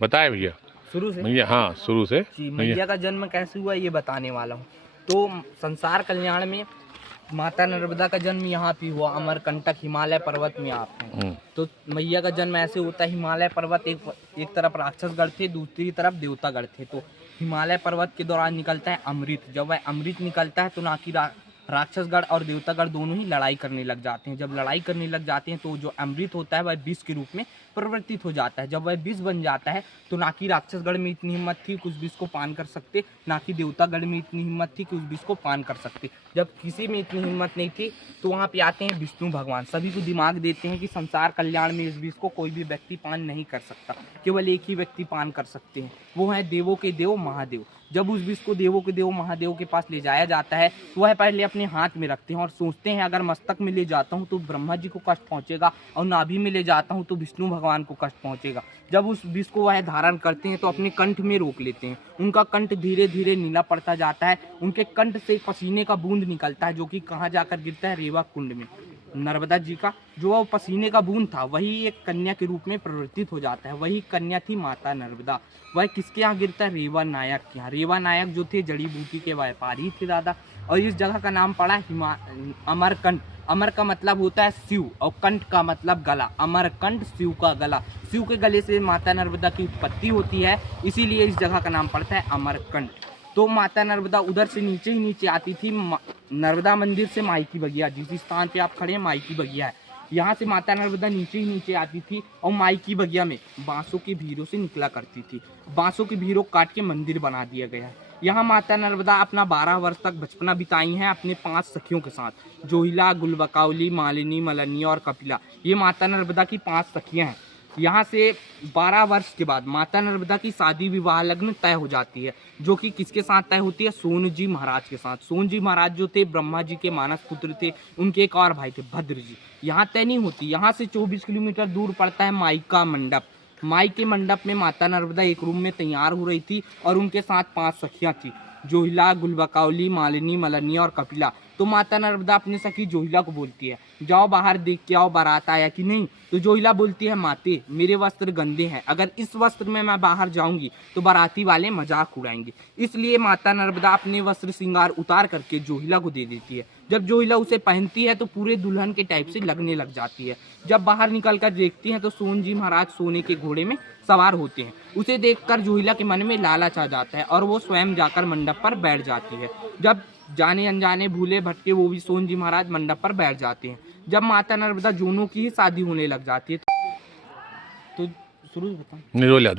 बताए भैया शुरू से भैया। हाँ शुरू से जी, मैया का जन्म कैसे हुआ ये बताने वाला हूँ। तो संसार कल्याण में माता नर्मदा का जन्म यहाँ पे हुआ, अमरकंटक हिमालय पर्वत में आप हैं। तो मैया का जन्म ऐसे होता है, हिमालय पर्वत एक तरफ राक्षसगढ़ थे, दूसरी तरफ देवतागढ़ थे। तो हिमालय पर्वत के दौरान निकलता है अमृत। जब वह अमृत निकलता है तो ना कि राक्षसगढ़ और देवतागढ़ दोनों ही लड़ाई करने लग जाते हैं। जब लड़ाई करने लग जाते हैं तो जो अमृत होता है वह विष के रूप में परिवर्तित हो जाता है। जब वह विष बन जाता है तो ना कि राक्षसगढ़ में इतनी हिम्मत थी कि उस विष को पान कर सकते, ना कि देवतागढ़ में इतनी हिम्मत थी कि उस विष को पान कर सकते। जब किसी में इतनी हिम्मत नहीं थी तो वहाँ पे आते हैं विष्णु भगवान, सभी को दिमाग देते हैं कि संसार कल्याण में इस विष को कोई भी व्यक्ति पान नहीं कर सकता, केवल एक ही व्यक्ति पान कर सकते हैं, वो है देवों के देव महादेव। जब उस विष को देवों के देव महादेव के पास ले जाया जाता है तो वह पहले अपने हाथ में रखते हैं और सोचते हैं अगर मस्तक में ले जाता हूँ तो ब्रह्मा जी को कष्ट पहुँचेगा और नाभि में ले जाता हूँ तो विष्णु भगवान को कष्ट पहुँचेगा। जब उस विष को वह धारण करते हैं तो अपने कंठ में रोक लेते हैं। उनका कंठ धीरे धीरे नीला पड़ता जाता है, उनके कंठ से पसीने का बूंद निकलता है जो कि कहाँ जाकर गिरता है, रेवा कुंड में। नर्मदा जी का जो वो पसीने का बूंद था वही एक कन्या के रूप में परिवर्तित हो जाता है। वही कन्या थी माता नर्मदा। वह किसके यहाँ गिरता है, रेवा नायक के यहाँ। रेवा नायक जो थे जड़ी बूटी के व्यापारी थे दादा, और इस जगह का नाम पड़ा अमरकंट। अमर का मतलब होता है शिव और कंठ का मतलब गला। अमरकंठ शिव का गला, शिव के गले से माता नर्मदा की उत्पत्ति होती है, इसीलिए इस जगह का नाम पड़ता है अमरकंठ। तो माता नर्मदा उधर से नीचे ही नीचे आती थी, नर्मदा मंदिर से माई की बगिया, जिस स्थान पे आप खड़े हैं माई की बगिया है, यहाँ से माता नर्मदा नीचे ही नीचे आती थी और माई की बगिया में बांसों की भीड़ों से निकला करती थी। बांसों की भीड़ों काट के मंदिर बना दिया गया है। यहाँ माता नर्मदा अपना 12 वर्ष तक बचपना बिताई हैं अपने 5 सखियों के साथ, जोहिला, गुलबकावली, मालिनी, मलनी और कपिला। ये माता नर्मदा की 5 सखियाँ हैं। यहाँ से 12 वर्ष के बाद माता नर्मदा की शादी विवाह लग्न तय हो जाती है, जो कि किसके साथ तय होती है, सोन जी महाराज के साथ। सोन जी महाराज जो थे ब्रह्मा जी के मानस पुत्र थे, उनके एक और भाई थे भद्र जी। यहाँ तय नहीं होती, यहाँ से 24 किलोमीटर दूर पड़ता है माई का मंडप। माई के मंडप में माता नर्मदा एक रूम में तैयार हो रही थी और उनके साथ 5 सखियाँ थी, जोहिला, गुलबकावली, मालिनी, मलनी और कपिला। तो माता नर्मदा अपनी सखी जोहिला को बोलती है, जाओ बाहर देख के आओ बारात आया कि नहीं। तो जोहिला बोलती है, माते मेरे वस्त्र गंदे हैं, अगर इस वस्त्र में मैं बाहर जाऊंगी तो बाराती वाले मजाक उड़ाएंगे। इसलिए माता नर्मदा अपने वस्त्र श्रृंगार उतार करके जोहिला को दे देती है। जब जोहिला उसे पहनती है तो पूरे दुल्हन के टाइप से लगने लग जाती है। जब बाहर निकल कर देखती हैं तो सोन जी महाराज सोने के घोड़े में सवार होते हैं। उसे देखकर जोहिला के मन में लालच आ जाता है और वो स्वयं जाकर मंडप पर बैठ जाती है। जब जाने अनजाने भूले भटके वो भी सोन जी महाराज मंडप पर बैठ जाते हैं। जब माता नर्मदा दोनों की ही शादी होने लग जाती है तो शुरू बताओ।